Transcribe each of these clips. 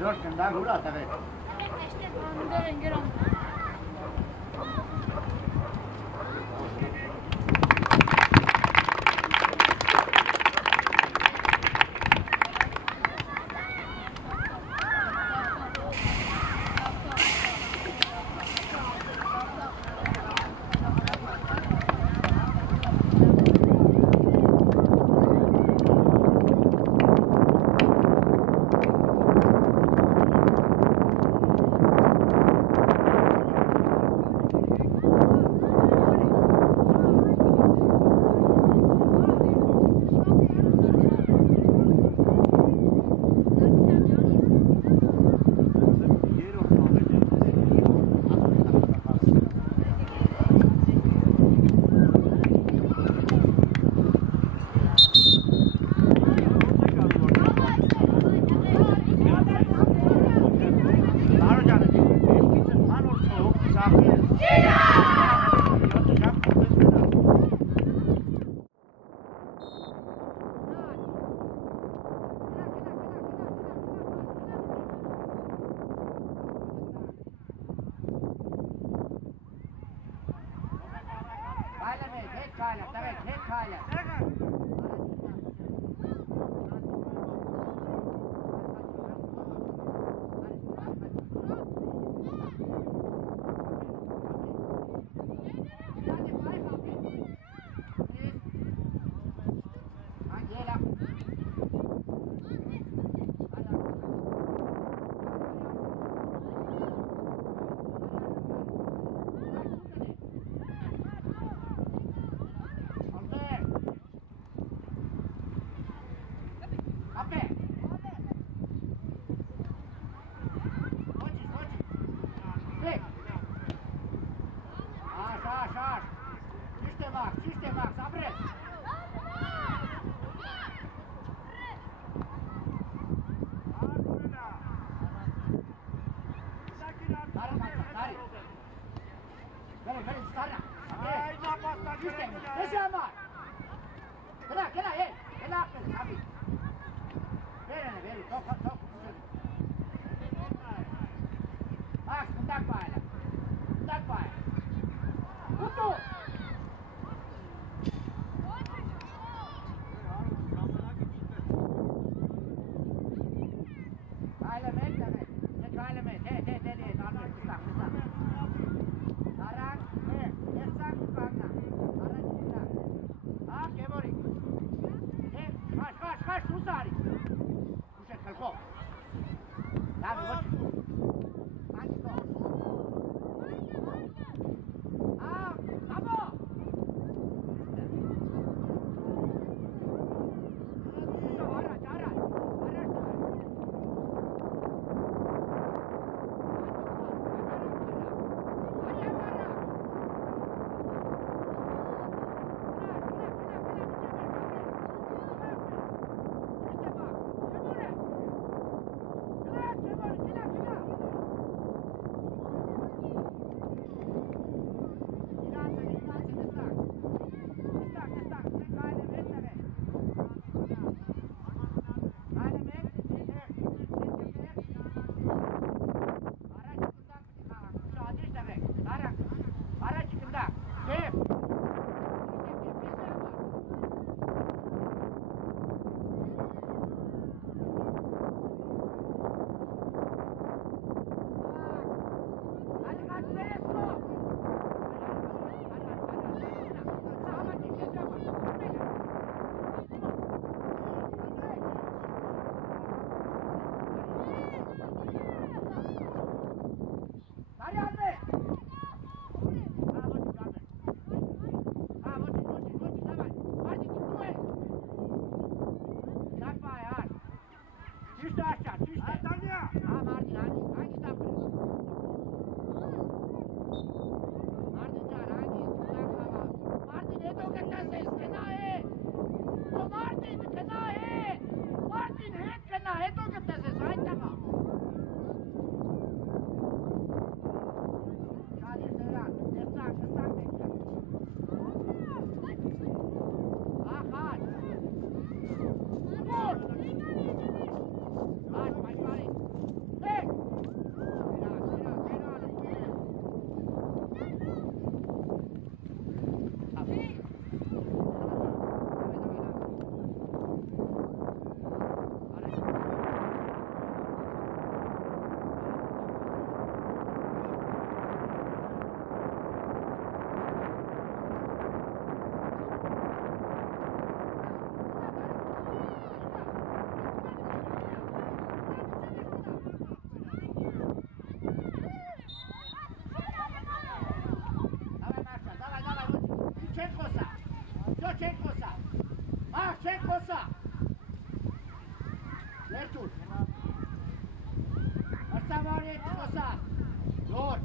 երրորդ գնդակ ուր ա տղեր։ Ալետ խոսա։ Լոր։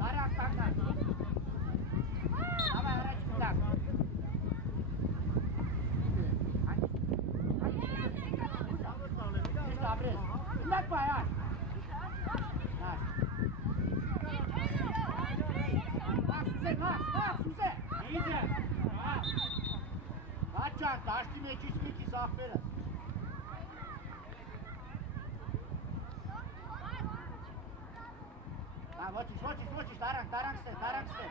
Տարակ կանգնան։ Ավա առաջ կտակ։ Ապրես։ Կտակ պայ ար։ Նար։ Մաքս ուզե։ Իջը։ Աչան, դաշտի մեջից միտի սաղբերը։ Ոչիշ, տարանք ստե։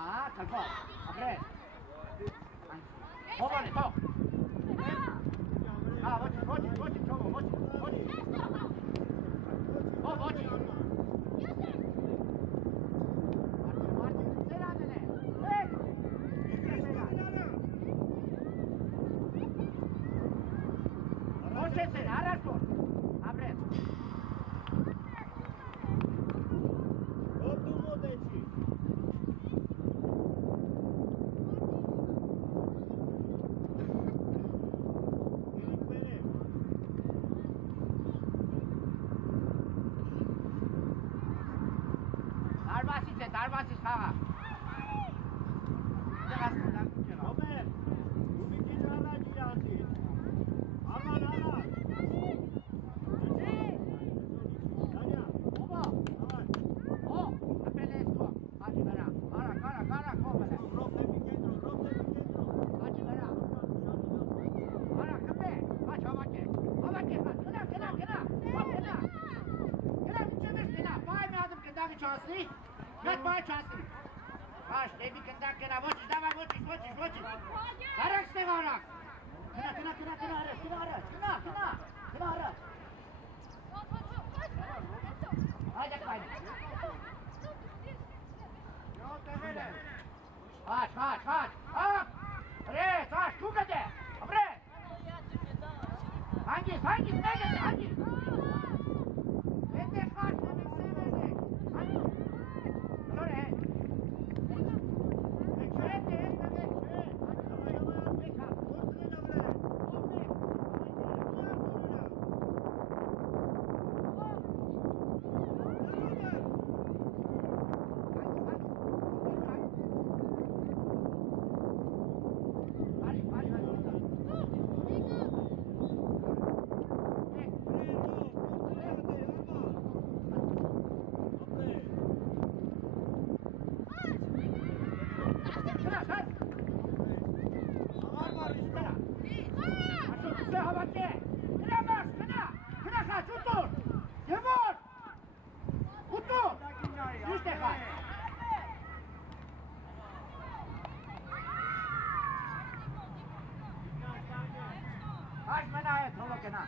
Ահա, կլվա, ապրես։ Հոբան է, թող։ Ահա, ոչիշ, թողո, ոչիշ։ Ոչիշ։ Ոչեսեն, առաջ որ, ապրես։ Ոտու մոտեցի։ Դարբասից խաղա։ Հոբեր, ու մի քիչ առաջ իրանցի։ Աման։ Հոբա։ Հո, ապել ես դու, հաճի վրա։ Արա, հոբել է։ Ռոպտե մի կենտրոն։ Հաճի վրա։ Արա, կպե, հաճ հավաք է, գնա, միջև ես գնա, բայ մի ադմ կնդակը չասնի, մետ բայ չասնի։ Հաշ, դեպի կնդակ գնա, ոչիշ, Դարակ ստեղ արակ։ Գնա առաջ։ Հայդակ բայնի։ Հաչ, ռես, հաշ, թու գտե, ապրես։ Հանգիս, մեգետ, Եթե խաշտ եմ եք սևերն եք, լոր է, Aș mâna aia, nu loc ena.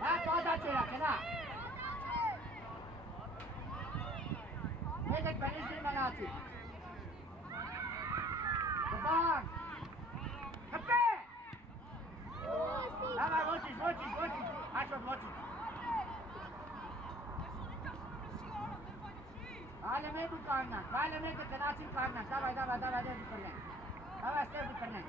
Hai, toată aceea, ena. Vedeți, veniți din mânații. Cuban! Căpe! Давай, voci. Hai să voci. Haile medu karna, gănați-l karna. Davai, de bucărne. Davai, stai bucărne.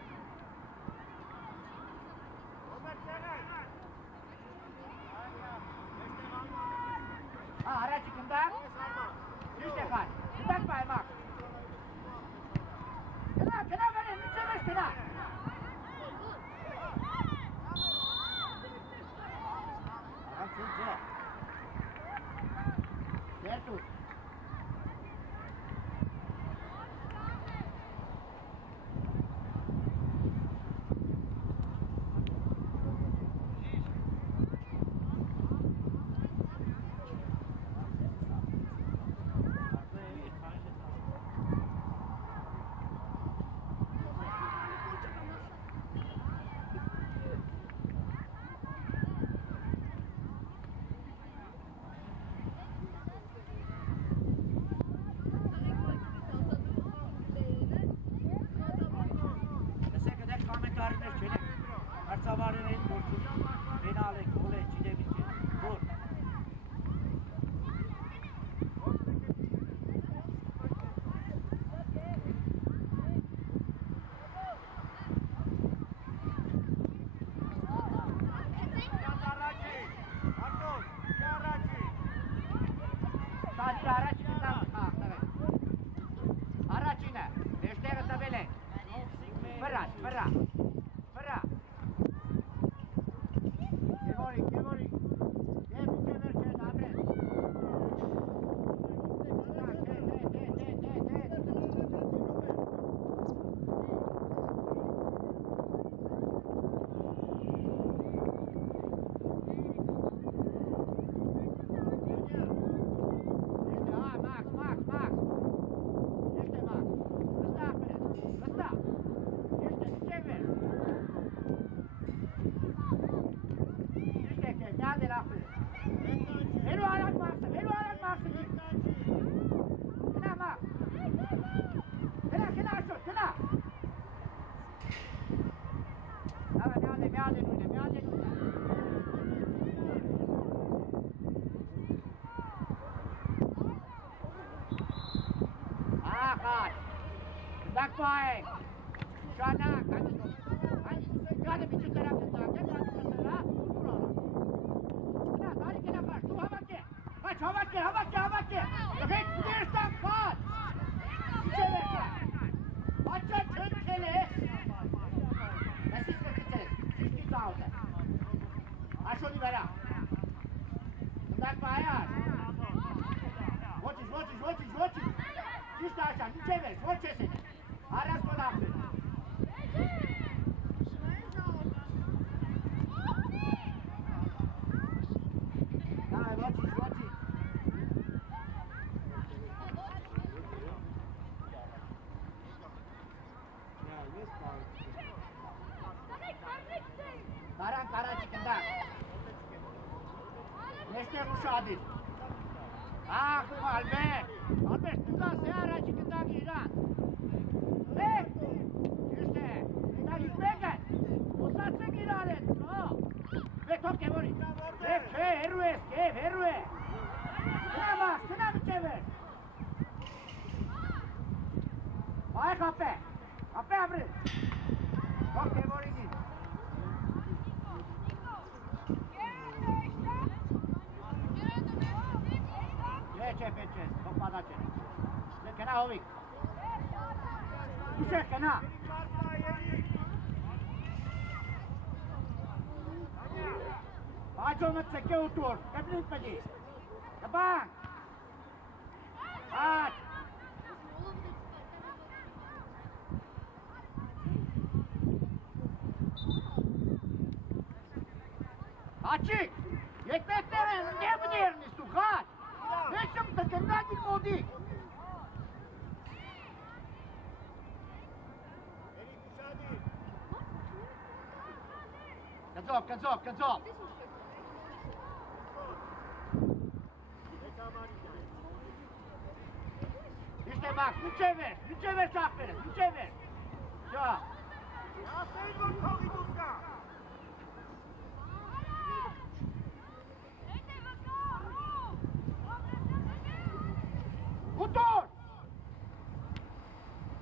Araci cântac? Niște faci. Cântac pe aia, mac. Cânta, vene, nu ce vezi, cânta. Araci, ce? Certul. Արցավարին էին գործում։ Finale, gole, cine mici. Bun. Առաջինը, դեշտեղը տվել է, վրա, Գևորիկ, և ինքը վերջեն ապրեն, Veru ayak Mars'ı git. Kına Mars. Kına şut, kına. Evet, meade nune. Kaç. Kızak bayek. Şana, hadi bir şu tarafta hadi bir şu tarafta. Havaki. Refek gidersen kaç. İçeride. Açça çönkeli. Nesiz kakıçız. Sizki sağlığı. Aşoni vera. Bundan bayar. Voçiz. İşte aşağı. İçeride. Voçesini. Aras dolaptı. Voçiz. Karan çıkında. Neşte Ruşadil. Albert tutan seyara çıkında İran. Ne? İşte. İran İzmegen. Uzatsın İran'ın. Ve top Gevori. Herue. Kına mı çevir? Vay kapı abri. Top Gevori git. Peče, popadače. Kena Hovik. Uše, Kena. Pađo me ceke u tur. Kepnit peđi. Kabang. Aç. Açık. Yekmeklerin ne bu yerini sukat? Neşim takımdan gitmedi. Kazok. İşte bak, mücevher çakverin, mücevher. Şu. Ja, Seydon Kavituska. Kutur!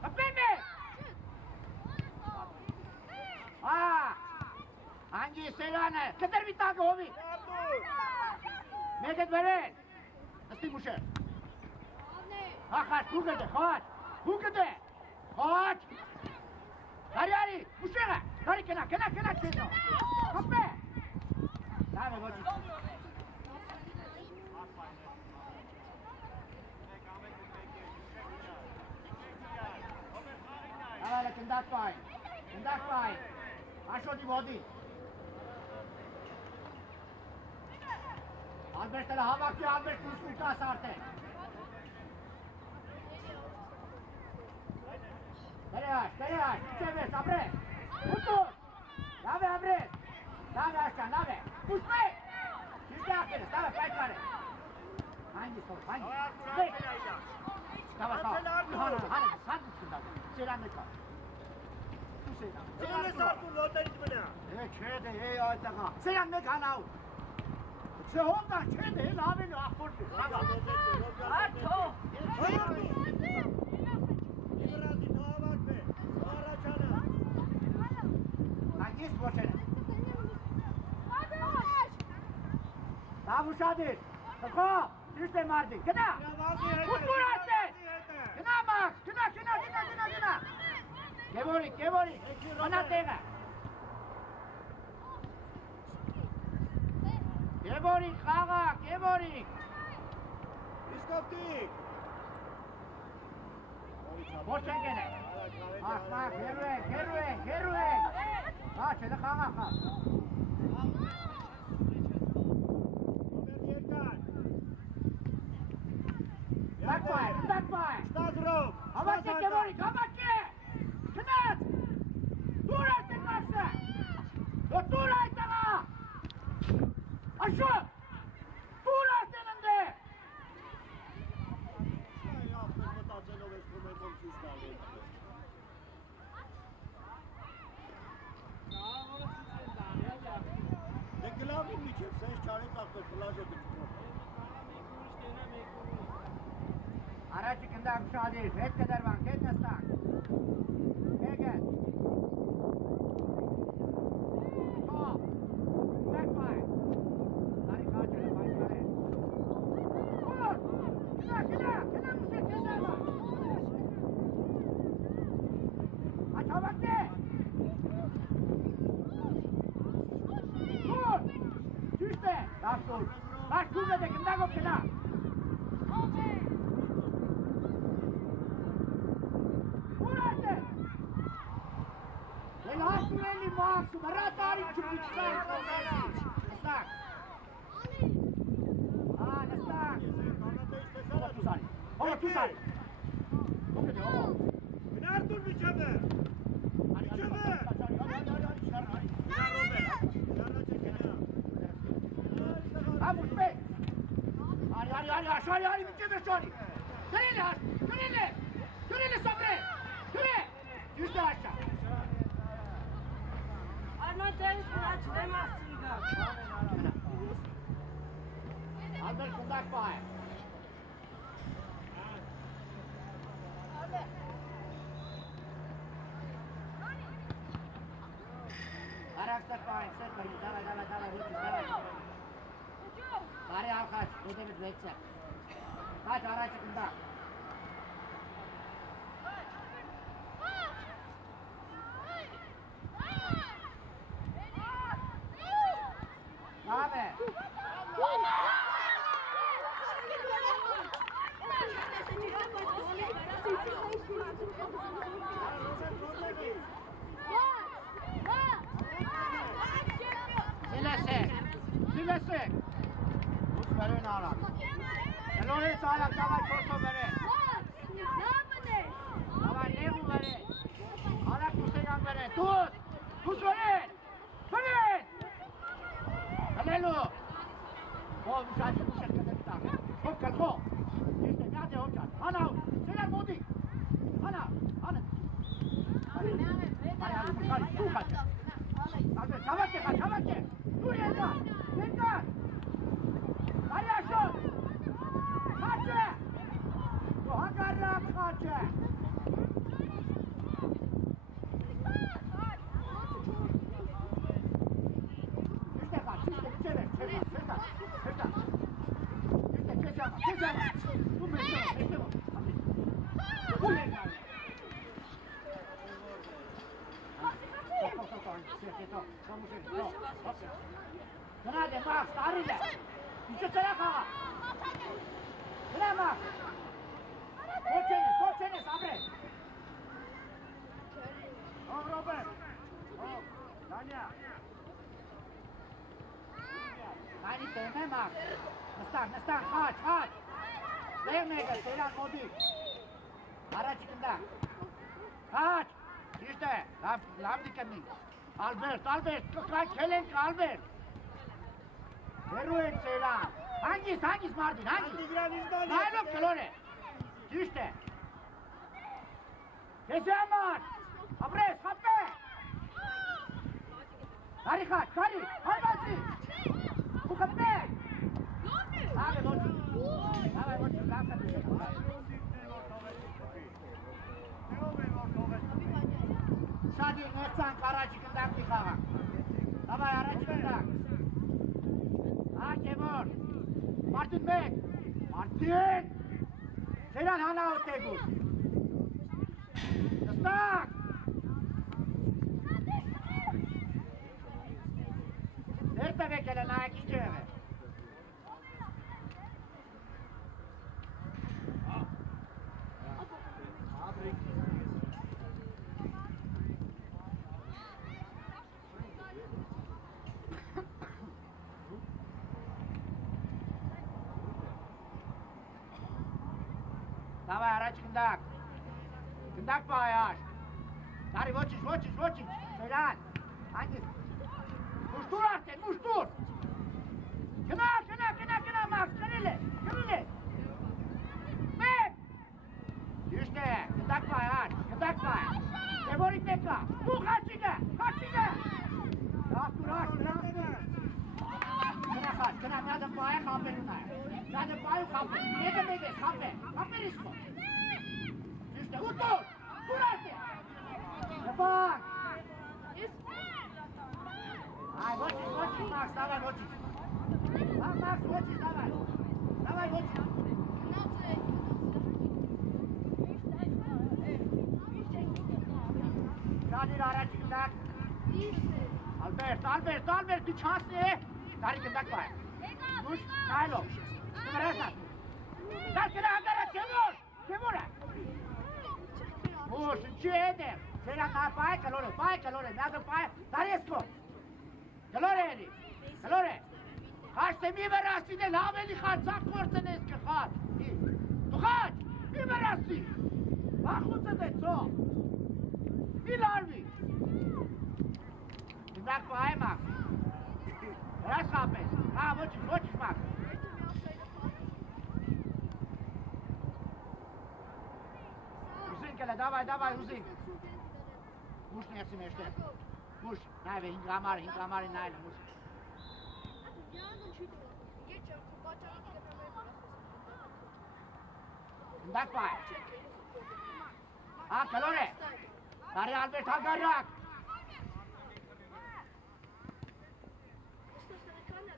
Kapını! Hangi Selane? Kadar bir tane hobi? Medet veren! Nasıl bu şey? Kaç, bu kadar! Kaç! Hari, bu şey ne? Hari kena çözüm! Kapı! Tamam, hadi. Allora, kendak fai. Asho di vodi. Albert la hava ki Albert uskuta sarte. Dere, çevir, abre. Kutu. Abre. Dave. Puspe. Şimdi aferin, dave, paytare. Hangi? Stava. Hadi, sen üstünde. Selamlık var. դու սենա։ Սենան սարքուն ոտերից մնա։ Չէ դե այդտեղա։ Սենան մեկ հանավ։ Չէ հոնդա չէ դե լավեն ախորդ։ Հագա։ Աթո։ Իվրադի թողավարդ է։ Առաջանա։ Ագիս ոչեն։ Լավ ուշադիր։ Խո, ճիշտ է մարդի։ Գնա։ Ուտուրած է։ Գնա մաքս, գնա։ Գևորիկ, մնա տեղը։ Գևորիկ, խաղա, Գևորիկ։ Իսկոպտիկ։ Ոչ են գենե։ Մախ, հերու են։ Հա, չելը խաղա խաղ։ Դակվայ։ Շտադրով։ Հավաքի Գևորիկ, հավաքի։ Գնաց։ Դուր այդ են մաքսը։ Դուր այդ տղա։ Աշո։ Դուր այդ են ընդե։ Դե գլավին միջև, սենց չարեց աղբեր, պլաժը դպկով։ Առաջի կնդակ շադիր, հետ կդրվանք, հետ նստանք։ Եկეთ։ Հո, դակվայ։ Արի խաչելը, բայկալե։ Հո, գնա, մուսեր կեզարվա։ Աչ հավակնե։ Հո, ճիշտ է, դաստուր։ Բաշ կուր է դե կնդակով կնա։ Լասուրելի մաքսում, հրատարի չպիչտային կողնալից, նստակ, հողը տուսարի, Գնարդուն միջավը, Ամուս մեկ, արի, միջևը շորի, գրիլ է սոբրե, յուշտը աշա, Armadillos açtım aslında. Albert kundak bae. Araksak bae, set bae, dala, ruti, dala. Bari al kaç, ödemiz bekse. Kaç araçı kundak. Abi. Silesek. Buz verin ağlar. Elorayı sağlam, tava çorso verin. Tava ne bu verin? Alak Hüseyin verin. Tuz verin. Verin. Hello. Oh, müsaade kadar. Hop kal ho. İşte nerede hop kal. Ana, selam modi. Ana. Hadi müsaade. Tu kaç. Hadi çabuk. Tu yenga. Hadi aşağı. Kaçı. Bu hangarla kaçı. Hadi Max, arıyla. İşte sana kağa. Gel Max. Koçene, sabre. Oh, Robert. Oh, Danya. Haydi deme Max. Nıstan, kaç. Sevmeye gel, Seylan Modi. Ara çıkında. Kaç. İşte, lav dikkatin. Albert, kaç Helenk Albert. Heroin Seylan. Hangisi Mardin, hangisi? Nailok Kelore. İşte. Kesemar. Abres, happe. Հարի խաչ, հարի, հարվածի։ Ու խպնեք։ Աղե ոչի։ Աղե ոչի, կավ կտուշեք։ Շադի ներցանք առաջի կնդակ մի խաղանք։ Հավայ առաջ կնդակ։ Ակեմոր։ Մարդին մեկ։ Մարդին։ Սերան հանաուտ էգուր։ Նստակ։ Ներտվեք էլ նայեք ինչ է եղել։ Davay araç kındak. Kındak bu ayaş. Dari voçiş. Seylan. Hangi? Muştur artık muştur. Kına Max. Kınılı. Bek. İşte kındak bu ayaş. Kındak bu ayaş. Devorik bekla. Bu kaçıga. Dur. Kına nerede bu ayaş kamperinler. Nerede bu ayaş kamper. Ne demek kamper. Kamper ismi. İşte otur. Dur artık. Yapar. Ay voçiş Max. Davay voçiş. Max voçiş davay. Davay voçiş. Şadir araç kındak. Albert bir şans ne? Dari kındak var. Duş, naylo. Numarasın. Kaçına agara Timur. Muş, çiğde. Seyran daha pay calore. Nerede pay? Daresko. Calore. Kaçta mi verasi de laveli kaç sakkorsun eski kaç. Tu kaç? Mi verasi. Bakutsa de so. Milarvi. Kındak pay Max. Raz kapes. Ha voçiş Max. Давай, Hüseyin. Muş neysin işte. Muş. Neyve, hingramari neyle muş. Kındak pay. Ha, calore. Dari Albert Hagarak.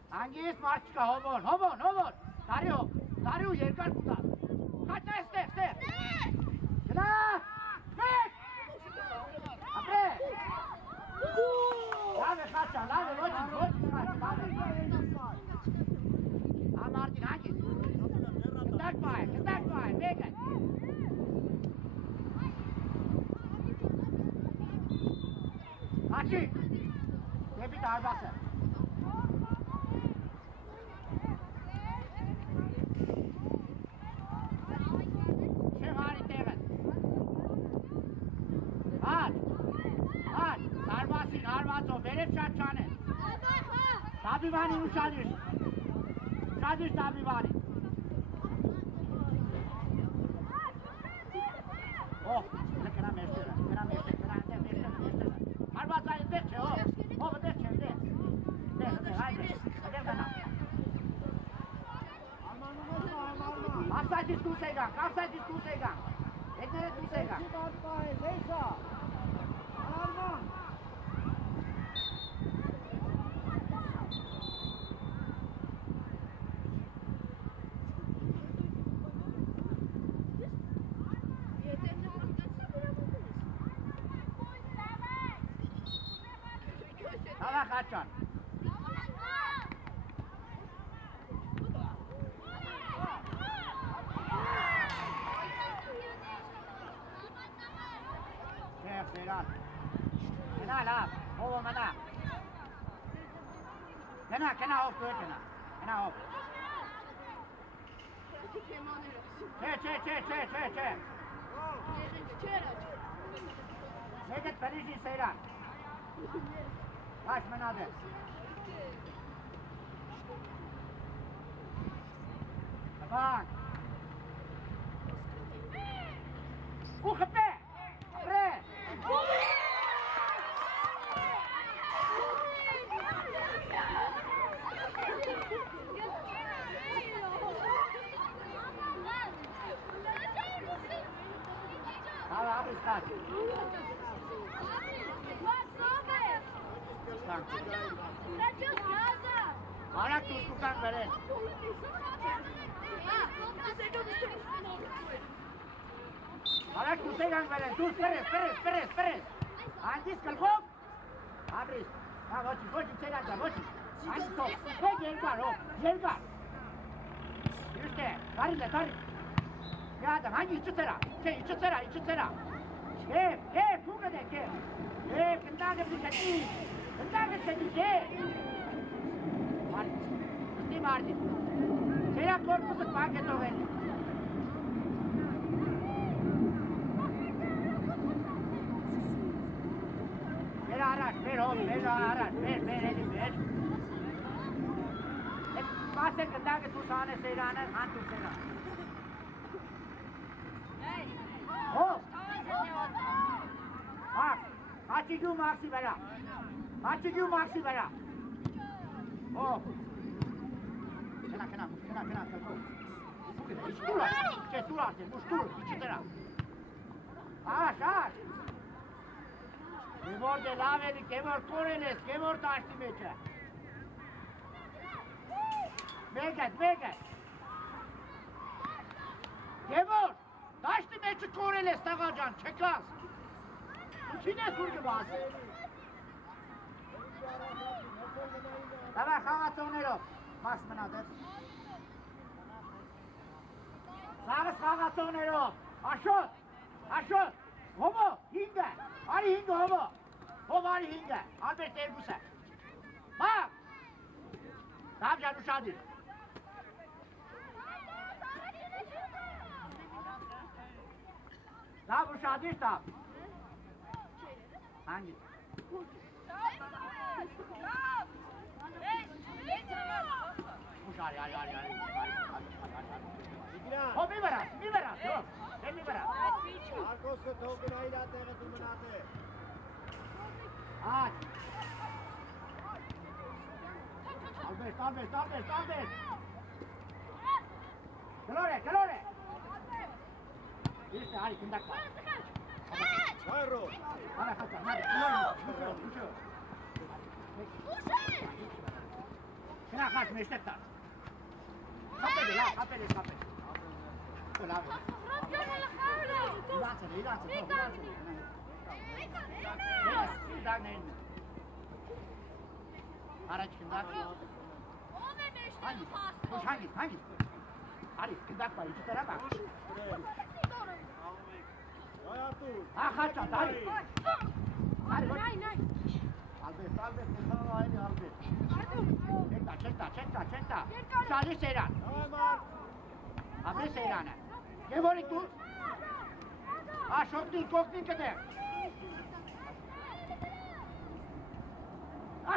Hangis Marçka, hobon. Dariu, yerkar kuta. Kaçma step. Kına. Bek. Apre. Lave, voçiş. Ha, Martin, hangis? Kındak pay, bekle. Açık. Tebrik arbası. Arvato, verip çarçane. Tabivani uçadır. Uçadır tabivani. Oh, ne kadar meşhur. Arvato izlekçe o. O izlekçe. Haydi. Hadi bana. Kapsay diskusegan. Eknere diskusegan. Leysa. Arman. Hava kaçan. Seyran. Kena la. Ovo mana. Kena hop tuh kena. Kena hop. Che. Neget Parisi Seyran. Kaç menadı. Bak. Kuhpe. Bre. Հաց։ Արակ դուս կան վերեն։ Արակ դուս կան վերեն, դուս պերես։ Անդիս կլխով։ Աբրիս, ոչ ծերանջա, ոչ։ Անդիս հով, երկար։ Իշտ է, կարիլ է։ Յադը, հանի իչծերա, իչծերա։ Եվ, կուգը դեք, եվ, կնդագը դուշետի, Mardi. C'era corpus anche dove. Ver. Passa che da che tu sane sei rana, antu sera. Oh. Achigu Maxi vera. Oh. Kena. Mușturate, icitera. Aș. Kemor de laveli, kemor koreles, kemor taşti meçe. Megat. Kemor, taşti meçe koreles tağacan, çekaz. Kine kurgu bazı. Tamam, xağatonero. Max մնադեց։ Սաղս խաղացողներով, աշոտ, հոմո, հինգը, արի հինգը հոմո, հով արի հինգը, ալբերտ երկուս է, մաղ, դավջան ուշադիր, դավ ուշադիր տավ, հանգի, Ari. Ho mi verrà, jo. Mi verrà. Marcos se toquen ahí la terra tu menate. Albert. Calore. İşte hadi kundak var. Bayro. Hadi. Uçuyor. Kena kaç meştekler. Kapede. Öyle abi. İlansın. Araç kındak. Hangi? Hadi kındak var. İki tarafa bak. Kaçan. Hadi. Albert. Çekta. Sadece Seyran. Abi Seyran'a. Ne var tu? Şok değil kadar.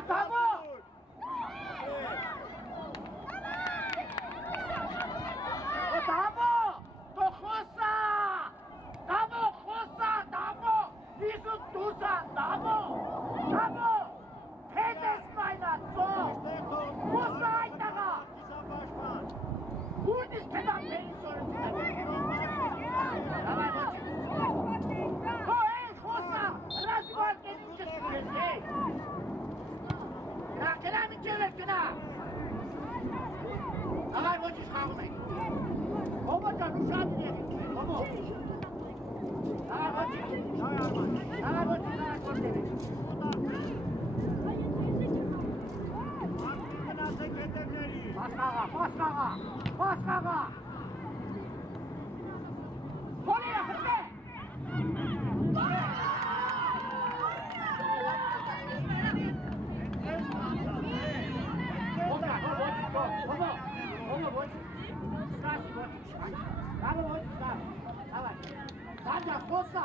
Tamam. Tamam. Toxosa. Bizim tuzan. Tamam. Pedes kaynatso. Musa aytaga. Kurdis pedam beni sorun. Xosa. Razvar gelince süresi. Kelamin çevirkina. Davay boçiş kavme. Homocan uşağı diye. Homo. Davay boçiş. Paskaga. Kolye hızlı. Sadece Kosa.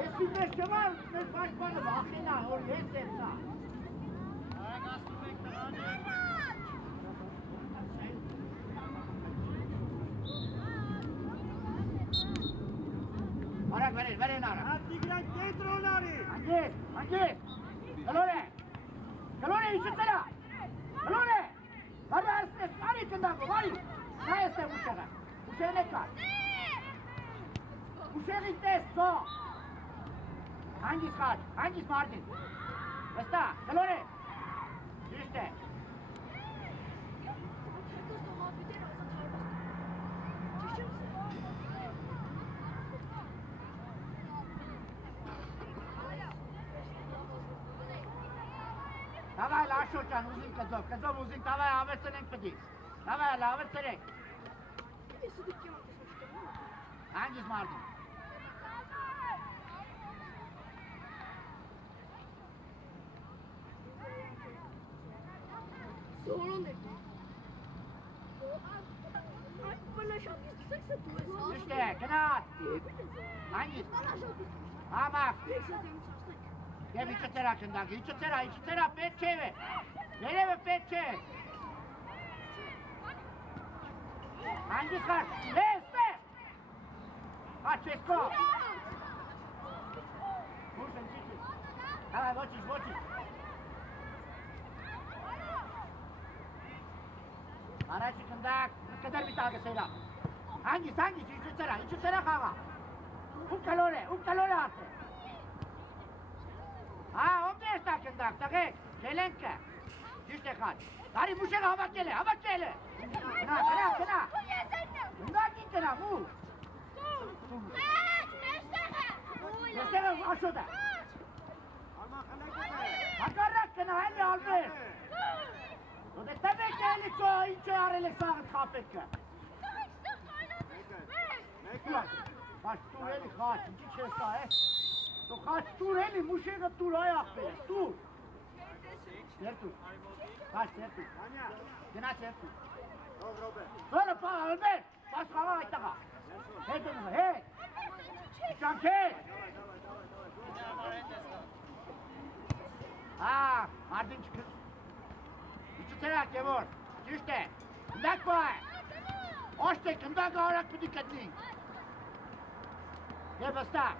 Eski Kemal başkanı Bakina oraya sersa. Arak verin ara. Attigran dentro Nari. Ange. Calore işitsene. Calore. Hadi Ersnes var içinden bu var. Ne ise bu sefer ne kal? Bu sefer de so. Hangisi kaç? Hangisi Mardin? Vesta, Kalore. İşte. Давай, Лашочан, узин Казов узин, давай, аверсенек пъти. Давай, аверсенек. Hangisi Mardin? İşte, kanat. Hangisi? Ama. Gel içi terakından, içi terak, peçevi. Nereye peçevi? Hangisi kaç? Esme! Kaç, Esko! Vursun, çıkın. Давай, вочиш. Araç yıkındak, ne kadar bir dalga söyle. Hangisi? İçi sıra kava. Un calore artık. Ha, 15 dakikındak, takı, kelenke. İşte kaç. Dari muşak hava gele. Kena. Bundan git kena, bu. Mesleğe aşağıda. Hakarak kena, hadi aldı. O da tabii ki eli çoğu, içi arayla sağıt kapetke. Kaç tur eli kaç, iki çesta To kaç tur eli, muşeka tur ayak be, tur. Certo. Kaç certo. Kena certo. Sonra pa, Albert. Pas kava aytaka. Hey dönüyor, hey. Şanke. Ha, Mardin çıkır. İçi terak yavur. İşte. Dak var. Hoşça kımda gavarak bu dikkatli. Gel basta.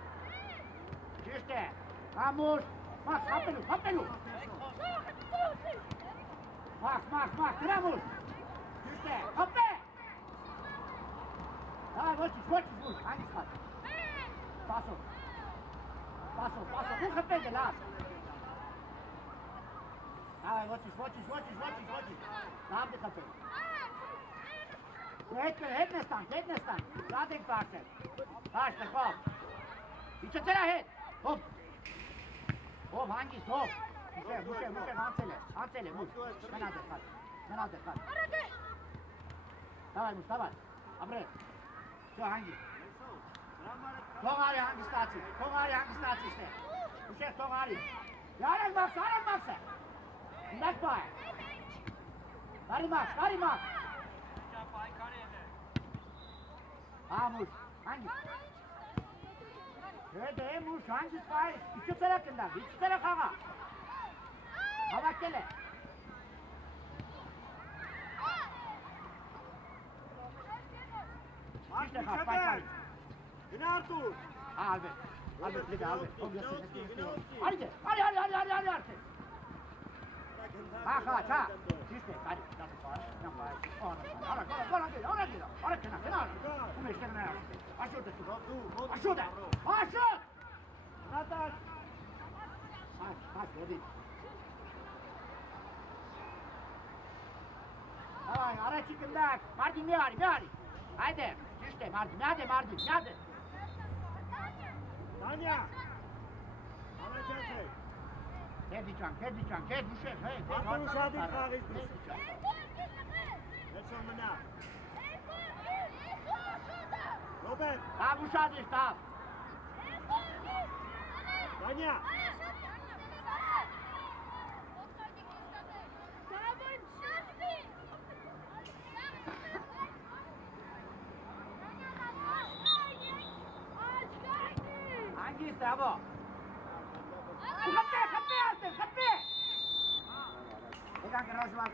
İşte. Vamos. Max, kapelu. Max, vamos. İşte, kapı. Давай, вочиш, hangisi kaç? Paso. Bu kapı de lan. Давай, вочиш. Там de kapı. Hep ne stan. Zaten parça. Kaçtı, hop. İçe tera hep. Hop, hangisi, hop. Muşe, Ansele, muş. Kanal de kaç. Давай, muş, давай. Abre. Şu hangi? Tongari hangi statü işte. Muşe Tongari. Yarın baksa. Bak bay. Gari Max. Ha muş, hangi? Şöyle muş, hangi bay? İki tarafından, iki taraf hava. Hava gele. İşte kaç, bay. Yine Artur. Albert. Hadi artık. Ha kaç ha. İşte hadi. Ara kenara. Bu işte ne yaptı? Aşağıda. Nataş. Kaç hadi. Ay ara çıkındak. Mardin ne ari. Haydi. İşte Mardin. Hadi. Tanya. Alacak. Kedicam, muşek, hey. Artur Şadi Kağız. Nelson Mına. Robert. Ha bu Şadi işte. Tanya. Hangisi bu? Kapı! Egan garaj var.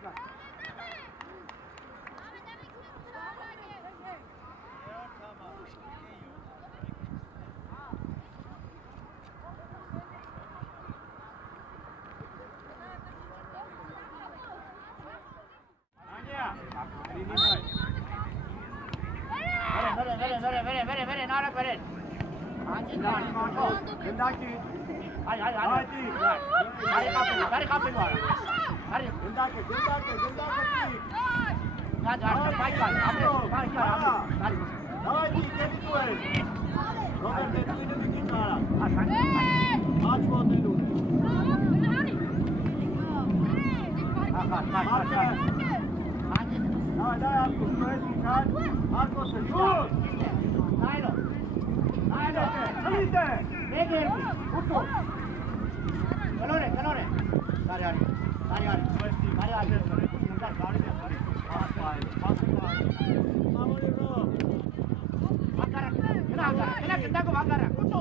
Vere, narak vere. Hangi? Dari kapıyı var. Dari. Gündaki. Hadi Baykal. Abi. Dari. Haydi geri duvar. Robert dediğini bir git ara. Aşağı. Aç modeli. Aşağı. Hadi. Hadi Arko. Kaç. Arko sen. Şut. Haylo. Haylo. Haydi. Ne geldi? Utu. Kalore. Dari ari. Kena kita ke Bangara. Utu.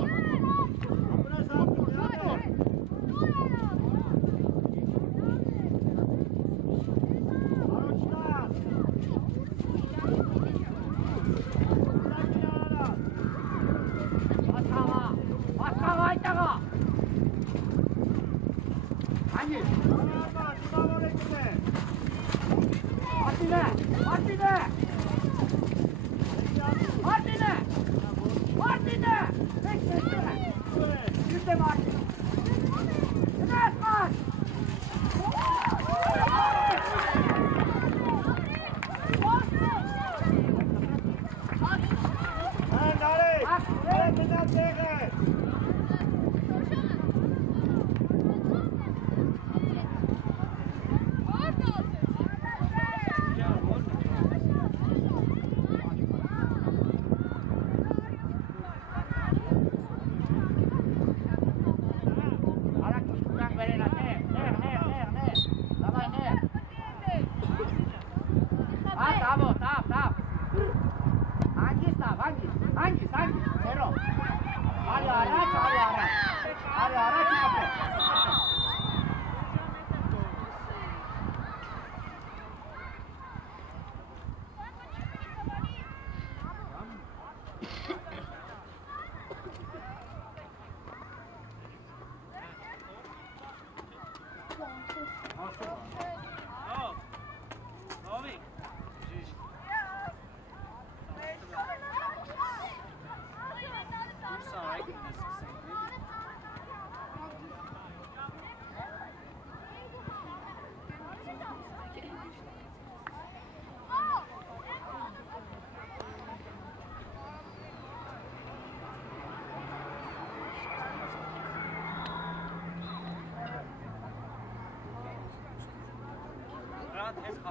Apna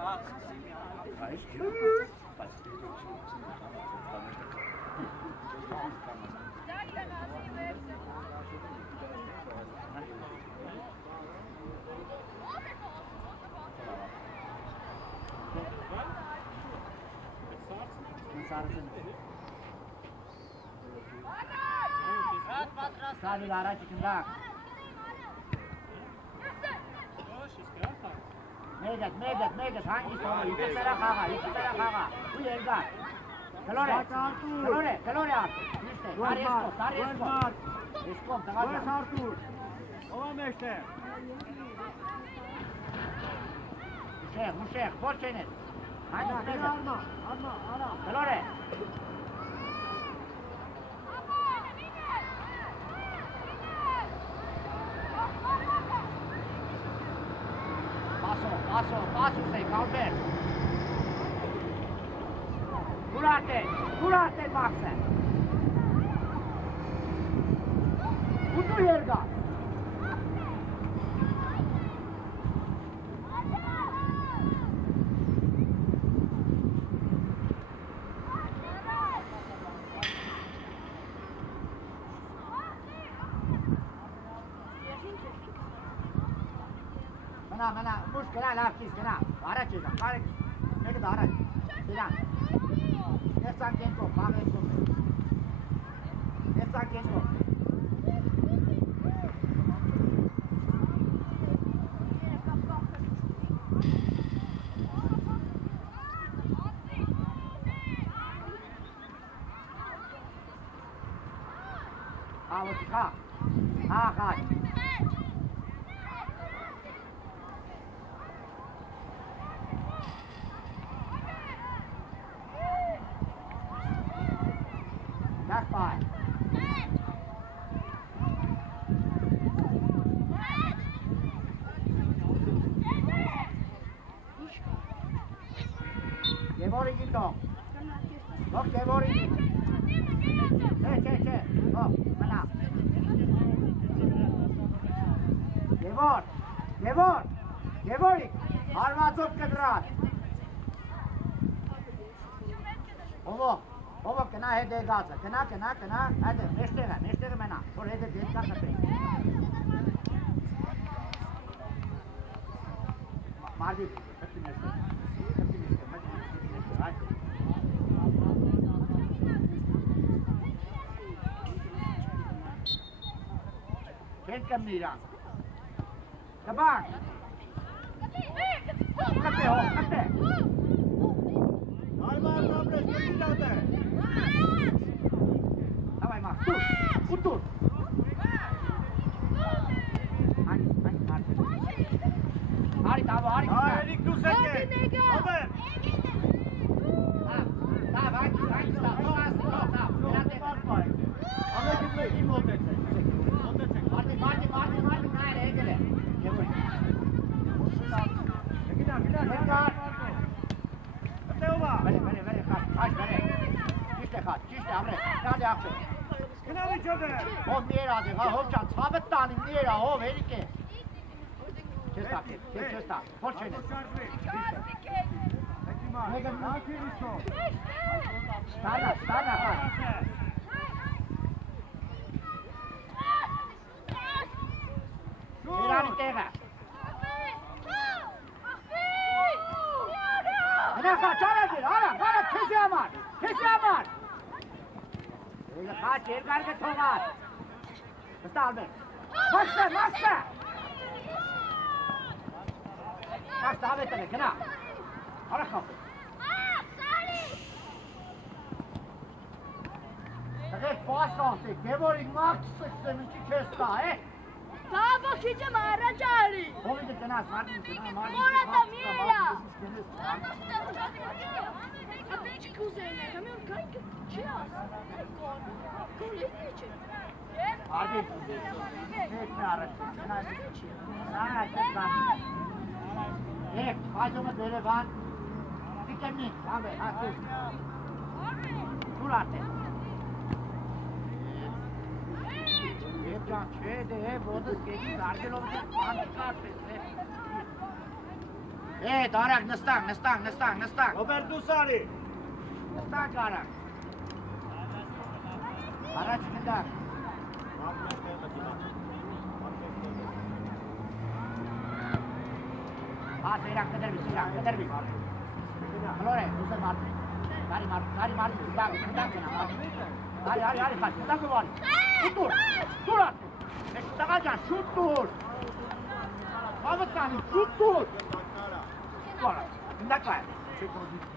saat tu. Sadi Lara çıkında. Medet. Hangi sonu? İki tane kaka. Bu yerden. Kalore artık. İşte. Dar esko. Esko. Where's Artur? Ova meşte. Muşek. Borçeniz. Hangi medet? Arma. Kalore. Paso, sei, Calvert. Curate, Maxe. Utu yerga. Mana, muskela laftis kena. Araç. Ne kadar araç? Sinan. Efsan Kenko, Bahmet Kenko. Efsan Kenko. Avuçka. Hakan. That's fine. Gevorigi to. Dok Gevorigi. Che. Oh, mana. Gevorig. Harvatsov kadrat. Ovo kena hede gaza. Kena. Hadi neştere mena. Or hede dekka katre. Mardi. Ken kamira. Kaban. Kate. Harman kapres kitin जाता है Давай, Марк, тут. Ari, tavo, Ari. Erik tu seke Robert Hame kitne kim होते थे Mardi, nahe rehe gele. Bere, kaç, bere. Çişte, amre, hadi akşe. Kina bir çöde O miera de, ha, hovcan, sabıttani miera, o verike. Çesta, počene. Nega naći isto Stana, ha. Mirani tega. Neka, çara gir, ara, kesi amar. Öyle kaç, yer karga toğar. Usta albe. Master. Kaç daha betene, kena. Ara kapı. Hadi pas kalktı. Gevorig max sisteminki kesta, Daha bakacağım aracari. Ovdje kena, Martin. Morata mjera. A već kuzene, kamion kajke čas. Koliniće. Hadi. Çekme araçı. Sana çekme. Hadi mı böyle ben? Dikenli. Abi, hadi. Dur artık. Can şeyde burada skeci sargın olacak. Kan çıkartır. Tarak, nastang. Robert tu sari Nastang Tarak. Araç çıkında. Ha, seyran kadar bir. Kalore, usta martı. Gari martı. Gidang kena martı. Hadi kaç. Gidang var. Dur artık. Takacan, şut dur. Babıtkanı, şut dur. Sonra, gündak var.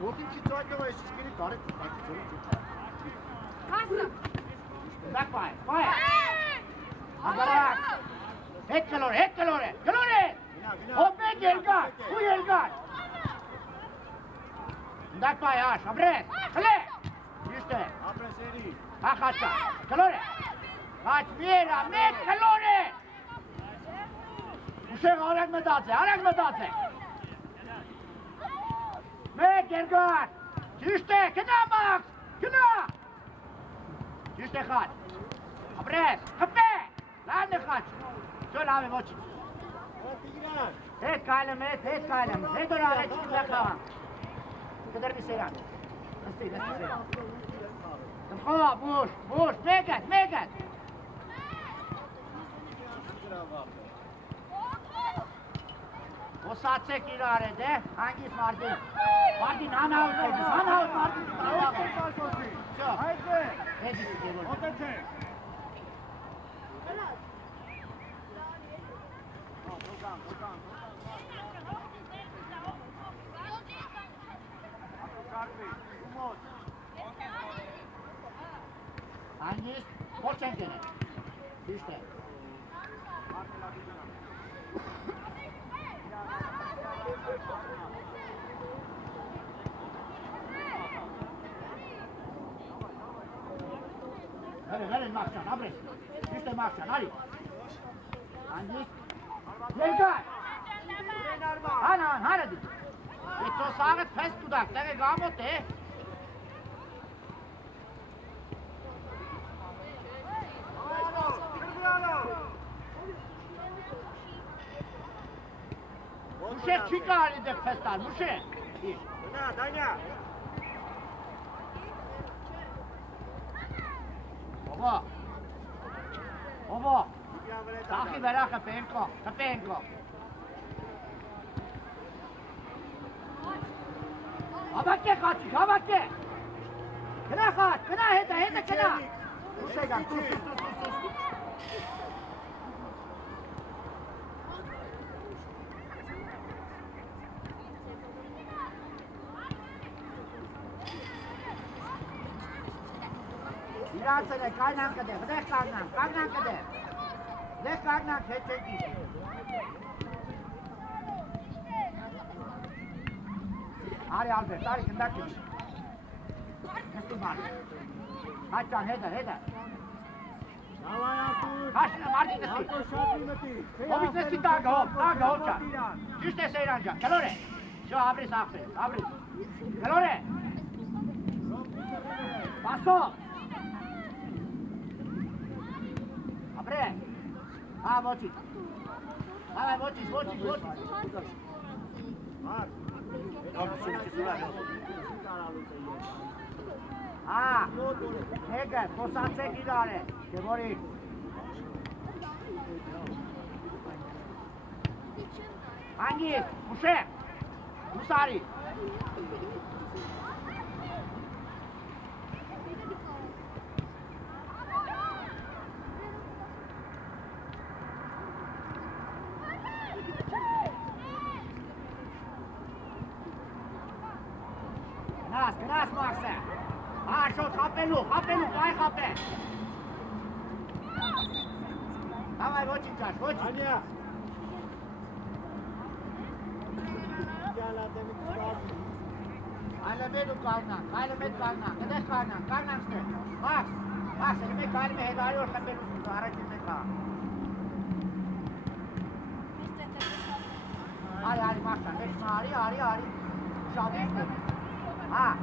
Вот и читать давай сишкини дарит Gündak var. Agarak. Et kalore. Hoppe gelgan. Bu gelgan. Gündak var ya, şabret. Kale. İşte. Apre seri Ha kaçta. Kalore. Kaç mira, met kalore. Uşak arak mı dağıtse. Met gelgan. İşte, kena Max. İşte kaç. Abres, kapı. Lan ne kaç. Söyle abi boçin. Et kaylem. Et oraya çıkıp yakalım. Kadar bir seyran. Nasıl seyran. Ha, boş. Megat. O saat sekirarede hangisi Mardin? Mardin Hanavut dedi. Mardin. Çok. Haydi Ne diyecek bu? Oteçe Hangisi? Koçenkene. İşte. Verin Maksan, abres. İşte Maksan, hadi. Hangisi? Gelgan. Hadi. Etos սաղը թես տուդակ, տեղ է գամոտ է։ Մուշեք չի կարելի դեղ փեստան, մուշեք։ Դնա, դանյա։ Ովո։ Սախի վերա խպենքո, խպենքո։ Հավաք է խաչիկ, հավաք է։ Գնա խաչ, գնա հետը, հետը գնա։ Մուշեք ան, Իրանցել է, կայնան կդեղ, դեղ կագնան, կագնան կդեղ, դեղ կագնան, հետ չեք իսկ։ Արի ալբերտ, արի կնդակ կնի, նստի մարդ, հաճան, հետը, Հաշնը մարդի նստի, հովից նստի տագը, հով չան, ճիշտ է սեյրան ճան, կլոր է, շո աբրիս աղբեր, աբրիս, կլոր է, պասով, Bre! Ha, moçic! Ha, moçic! Ha! Nega, posațe ghidare! Te mori! Anghi! Mușe! Musari! Գնաս Մաքսը, շոտ խապելու, այ խապե։ Դավայ ոչինչ ճաշ, ոչինչ։ Անյա։ Այլմեդու կալնանք, գդեղ կալնանք ստեղ։ Մաքս, ելում է կալում է հետարի որ խմբելու սուտ, առաջին մեկ հա։ Արի, Մաքսան, դեշնա, արի, շավի։ Ha!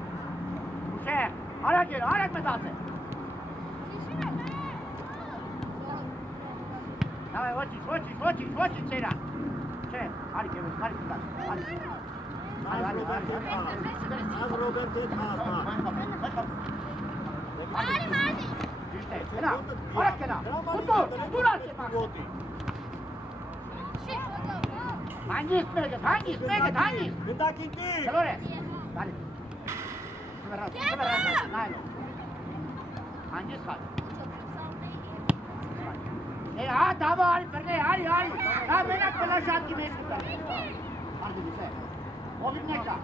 Ușer! Arăt medate! Давай, очень, Сейран! Ce? Hai, Kevin, hai, Az Robert et asta. Hai, Mardi! Işte, kena! Arăt kena! Dur altı bak! Hangis merget! Gânda Chinti! Calore! Dale! Hangis fac? Ha, dava, hari! Ha, merak pe la șanti meșcută! Arde, ce? Ovim neca!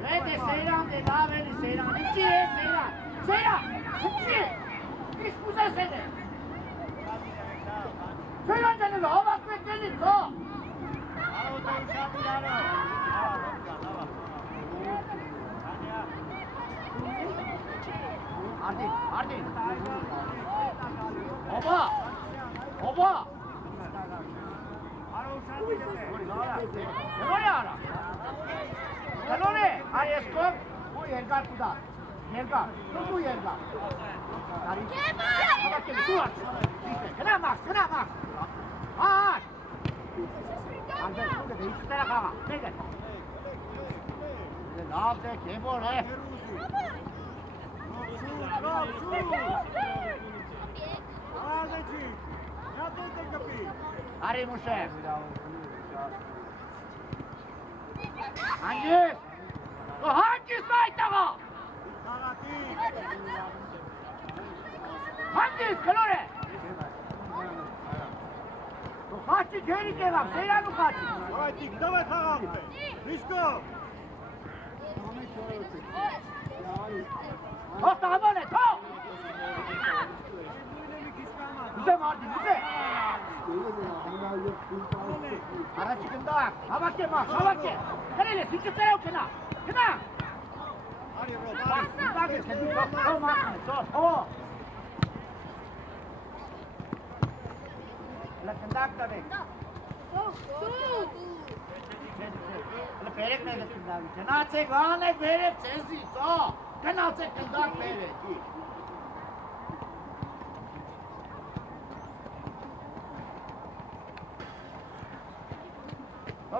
Vede, Seiran de laveli, Seiran! Ce e, Seiran? Seiran! Ce? Mi scuze-se-ne! Seiran de lângă, o va credeni, to! Ardi! Oba! Calore ara! Calore! Hai escom! Bu yergar kuda! Yergar! Bu yergar! Tu aç! Kena Max! Aç! Albert, tu de hiç tara kava! Ne gel? Ne yaptı? Kim bu ne? Ari Mușe! Hangis! Hangis aici-vă! Hangis, calore! Tu faci geni ceva, Seiran nu faci! Давай, Тик, давай характер! Близко! Tosta abone, to! Güzel Mardi, güzel! Ara çıkındak, havak ye Max, havak ye! Nereye, sıkıntı yok kena! Kena! Bak, bak, kendi çok Max, çok! La kındak tabi! բերեք մեկը կնդավի, գնացեք անեք բերեք ձեզից, գնացեք կնդակ բերեք,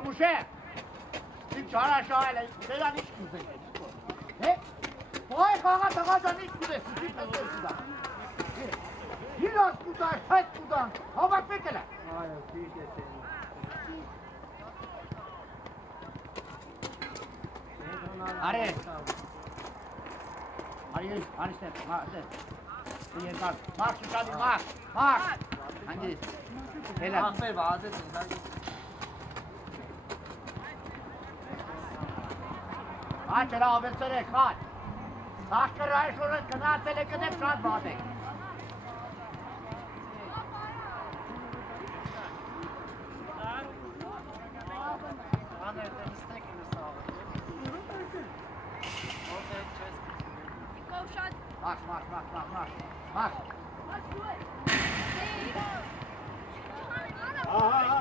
Մուշե, իմ ճարաշահել է, դերան ինչ կուզեք, Ոայ խաղա տղազան ինչ կուզես, ինչ կուզես սիդա Հիրոս կուտար, հայտ կուտան, հավակ մեկել է Այո, ճիշտ է Արե Արիշտեր, երկար, մարդ շուշադի, մարդ Հանգիս, հելը Ախպեր վազեց, Հաչ էլա ավելցեր եք, հաչ Սաղկր այշորը կնացել եք կնեք շատ բատ եք Մաx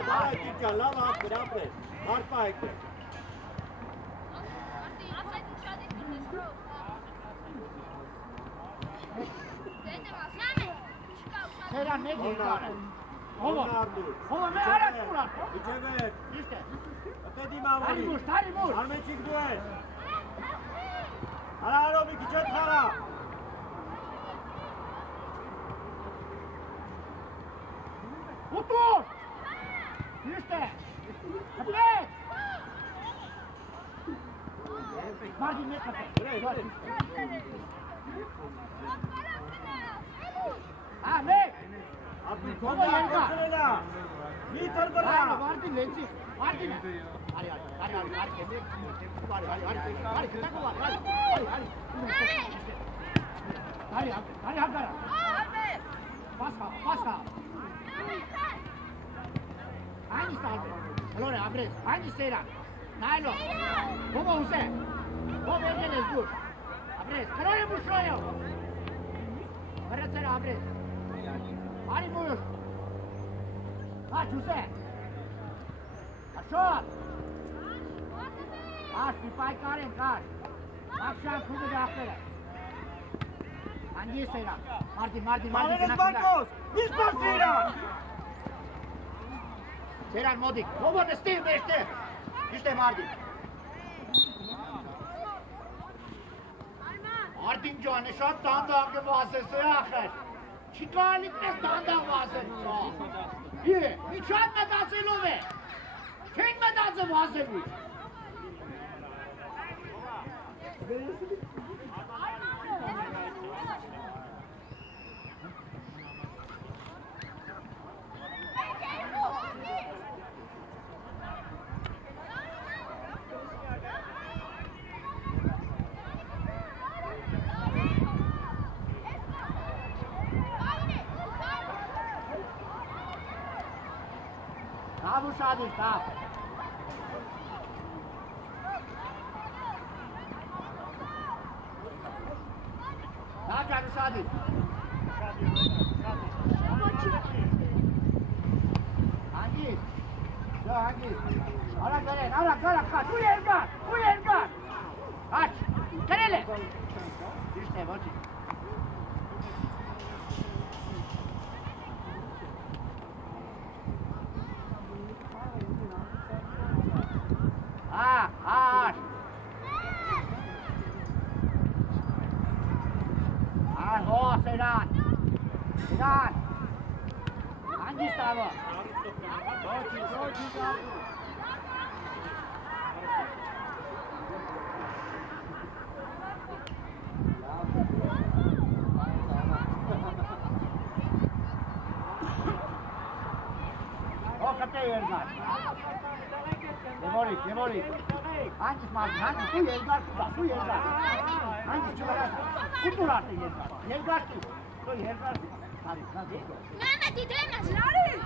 Давай, Титя, лава, апрес, марпայքը Սերան մեկ երկար է Հովը մեր արակ կուրան Իջևեր Իշտ է Ատեդի մավարի Տարի մուր Արմեջիկ դու ես Արա արոմի քիչետ խաղա Ուտուր Իշտ է Հպլետ Մարդի մեկ հպետ մեկ Հովը երկար Մի թրբրա Մարդի լենցի Մարդին է Հարի հապկարա Պասխա Այնի ստալվե Հլոր է ապրես Այնի սերան Նայլո Հովը հուսե Հով էրգեն ես դուր Ապրես Հլոր է մուշրոյով Հրեցերը ապրես Հարի մուշ Հաչ հուսե Աշոտ Աշ մի պայքար են կար Աշան քուգը դախտերը Անգիս էրան Մարդի Մարենես բարկոս Միշտար սերան Սերան մոդիկ Հովը նստիր մեջտեղ Իշտ է մարդի Մարդին ջան է շատ տանդաղ գվասես է ախր Չի կարալիքն ես տանդաղ վասել Մի շատ մետացելով է Չեն մետացը վասելու Կավ ու շադիր, կավ Կավ ճար ու շադիր Հանգիս Հանգիս Արա գարեն, կաչ, ու երկար Հաչ, կրել է Իշտ է, ոչի Սերան Հանգիս տավը կտե երկար Եվորիկ Հանգիս մարդի, հանգիս ու երկար Հանգիս չվերած Կուտուր արտը երկար Tôi hiện ra Nè chị thế là gì đó đi.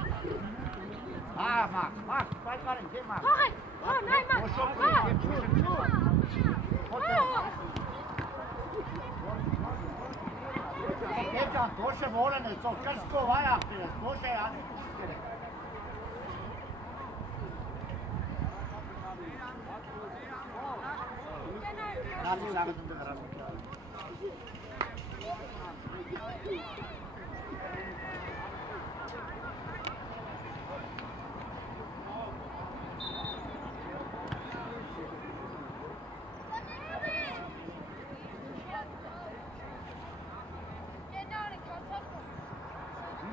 Mark, phải có đến thế mà. Thôi, này mà. Cái chọn tối sẽ vô lên để chọn cái score vai à, tối sẽ ăn. Razı sağlıklı razı.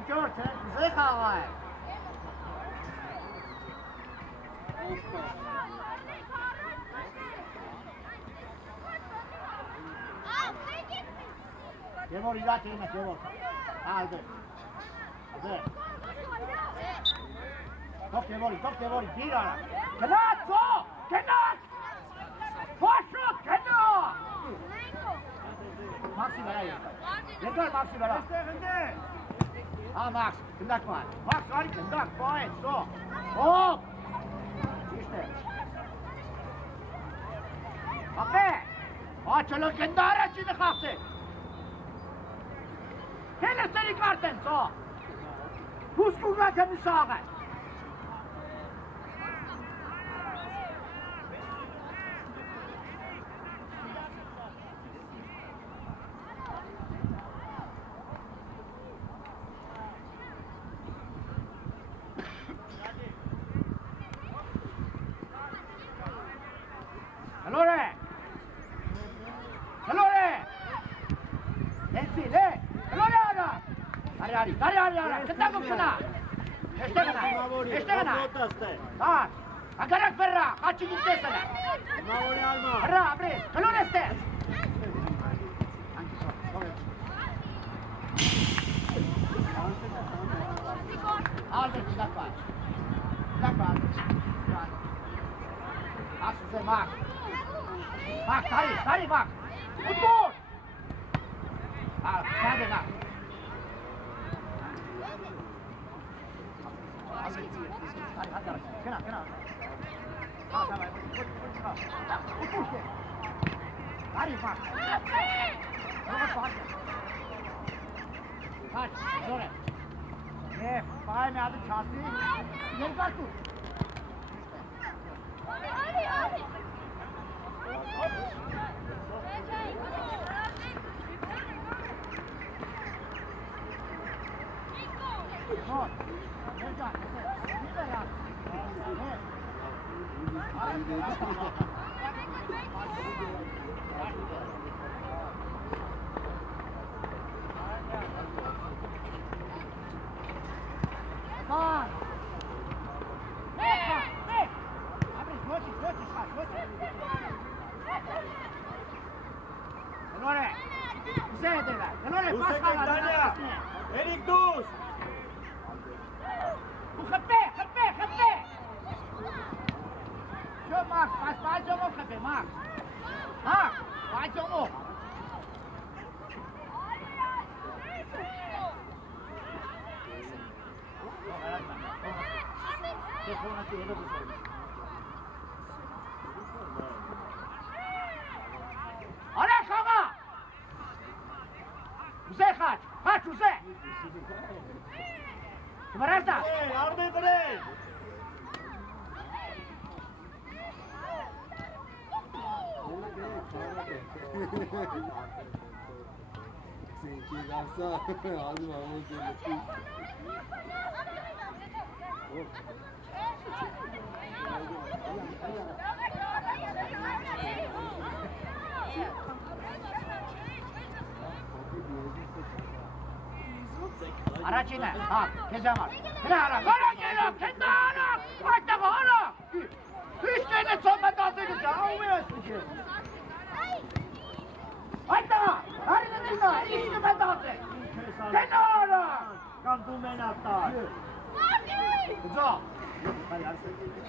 Görte, güzel hava. Devor ilaç elime devor. Aldı. Aldı. Top devor, bir ara. Kenat so! Kenat! Foşut, kenat! Maxi vereyim. Yeter Maxi vereyim. Ha Max, kındak var. Max var kındak, boy, so. Hop! İşte. Bak be! Açılın kındara şimdi kalktı. Hele seni kartın, so. Puskurla kendi sağa. Dari, kita kena. Este kena. Ha, agarak berra, kaçı gitti sana. Berra, abre, kalon este. Aldı, gidak var. Bak size bak. Bak, dari bak. Futbol. Ha, hadi bak. Kena. Ha, tamam. Otur. Hadi bak. Kaç, sonra. Ne, pay mı adı çarptı? Gel kaç dur. Hadi. Hop. Erik dus! Khapé! Cho Max, faz cho mo khapé, Max. Ha, faz cho mo. Ara kama! Uzay kaç uzay! Kımarasta! Arde bre! Senki kalsa ağzım ağzım seni. Aracına, ha, kezamak. Kıra, kendi ara! Hatta bu ara! Üç tane sohbet aldınız ya, almıyorsun ki. Hatta, harika değil mi? İşte ben dağıtı. Kendi ara! Kantu menatta. Güzel. Hadi,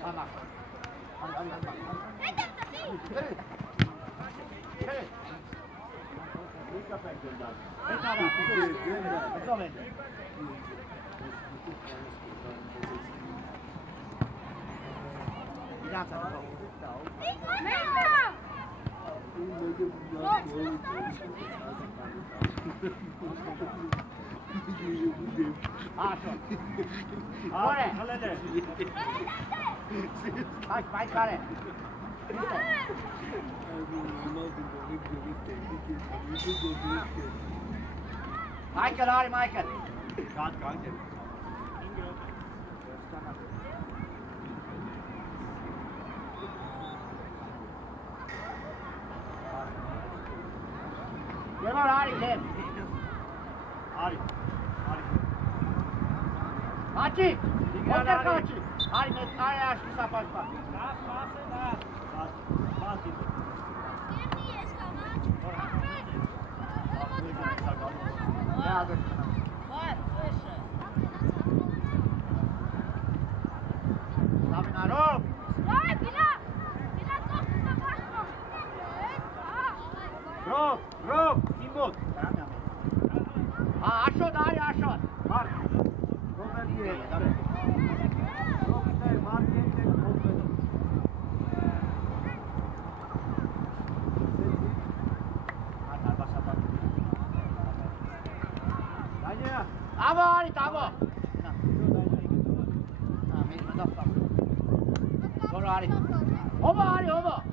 tamam. Hadi. Gel. Aç, bay kare. Michael, Ari, Michael. Շատ կանք է։ Yemar Ari, Lev. Ari, Ari. Kaçı? Otel kaçı? Ari, Ari aşkı sapaşma. Bas. Ya dur. Sabin Arop. Rob, Simon. Ha, aşağı da Ari aşağı. Bak. Robert diye. Rob ne? Market de Robert. Daniel. Tamo Ari, tamo. Sonra Ari. Oba Ari, oba.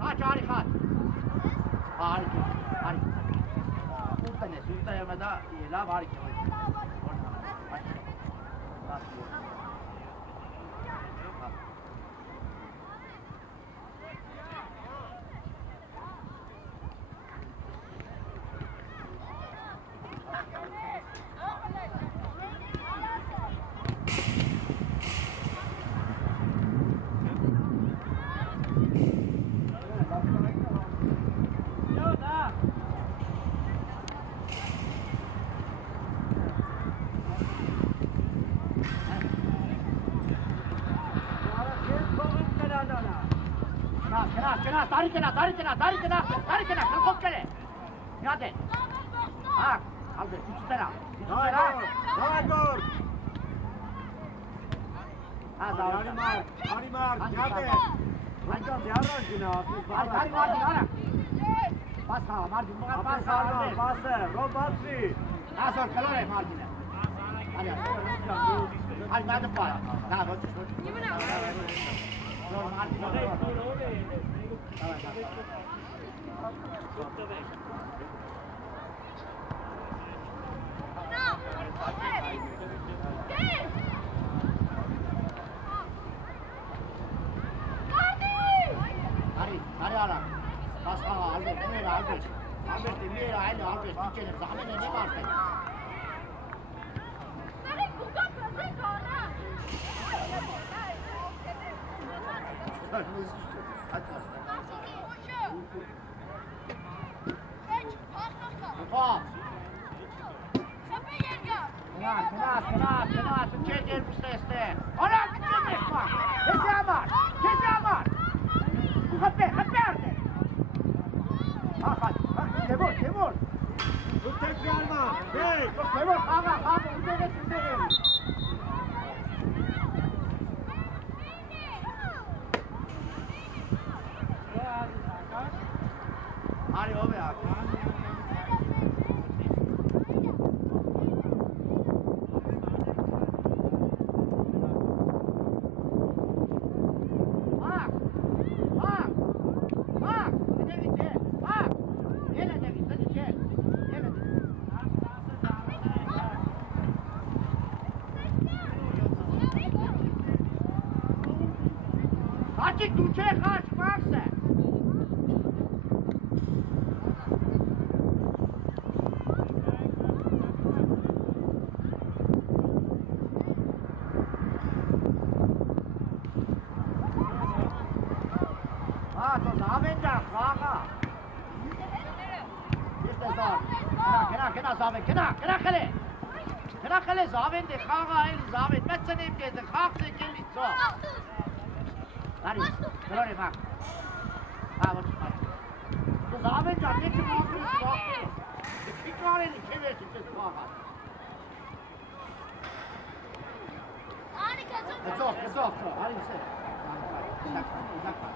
Kaç Ari kaç. Ari. Sultan yemeda lav Ari. Dari kena, kalkop kere. Nihatet. Ha, aldı, üçü tane. Давай гол. Ha, sağ ol. Arimar, geldi. Hocam yarın günü abi. Hadi Martin, ara. Pas sağ, Martin, bana pas sağ. Pas, Robatri. Ha, sor, kalore Martin'e. Hadi, hadi, ben de pas. Ha, boş. Sor Martin, Hadi ara. Pas sağ, Albert, Emir, Albert. Albert, Emir, Albert, dikene, zahmene ne var sen? Mutfak. Kınas, Türkiye gelmiş de işte. Ona gidecek bak. Kese var. Bu kapı artık. Bak, Temur. Bu tekrar mı? Hey! Temur, kanka, üzerine. Hadi o be abi. Açık Tuğçe'ye karşı varsa. Ha, to zavenca, kaka. İşte zaven. Kena zaven, kena kale. Kena kale zaven de kaka el zaven. Metsenem gezdi, kalktı geldi so. Hadi, kalore bak. Ha, bak. To zavenca, ne ki bakıyorsun, bakıyorsun. Fikrareni keversin, kes kaka. Kızok. Hadi sen. Uzaktan.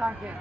Thank you.